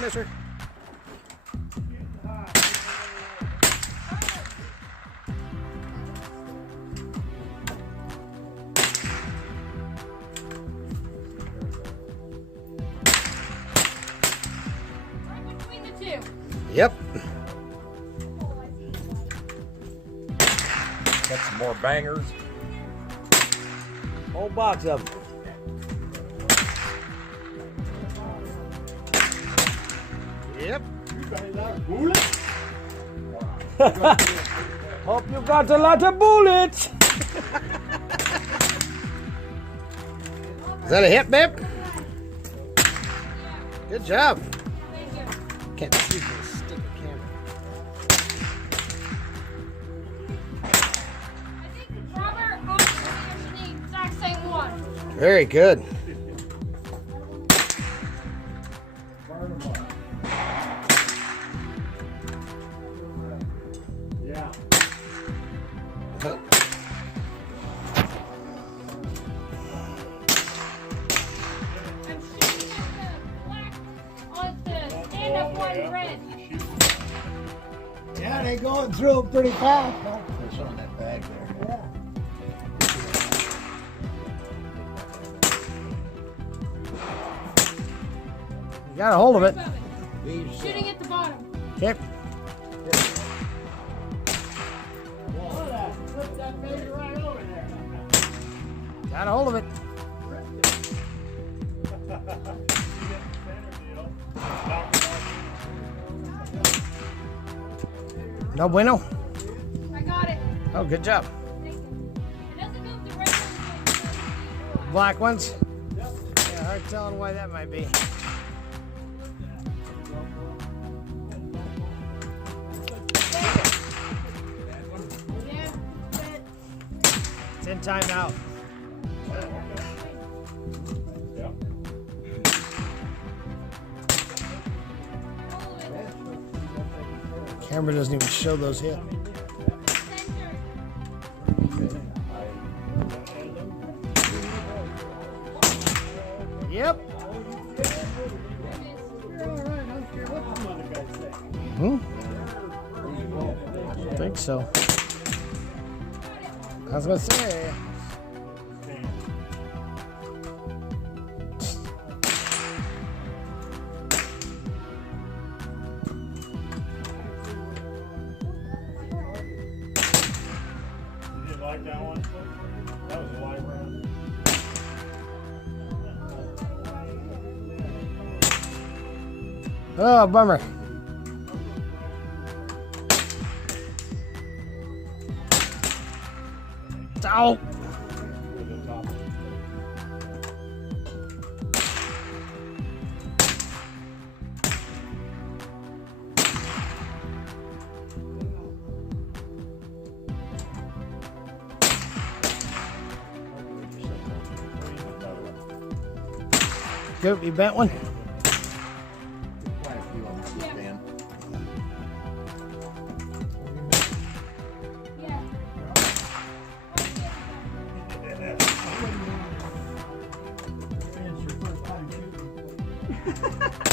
Misser. Right between the two. Yep. Got some more bangers. Whole box of them. Yep. Hope you got a lot of bullets. Is that a hit, babe? Good job. Thank you. Can't see this stupid camera. I think Robert owns the exact same one. Very good. Yeah. I'm shooting at the black on the stand-up one red. Yeah, they going through it pretty fast. Huh? It's on that bag there. Yeah. You got a hold of it. These, Shooting at the bottom. Okay. Flip that baby right over there. Got a hold of it. No bueno. I got it. Oh, good job. Thank you. It doesn't go with the red one. Black ones? Yeah, hard telling why that might be. Yeah. It's in timeout. Camera doesn't even show those hit. Center. Yep. You're all right. I don't care what some other guys say. I think so. I was gonna say. You didn't like that one? That was a live round. Oh, bummer. Ow. Good, you bent one? quite a few of them, Dan. Yeah. It's your first time shooting.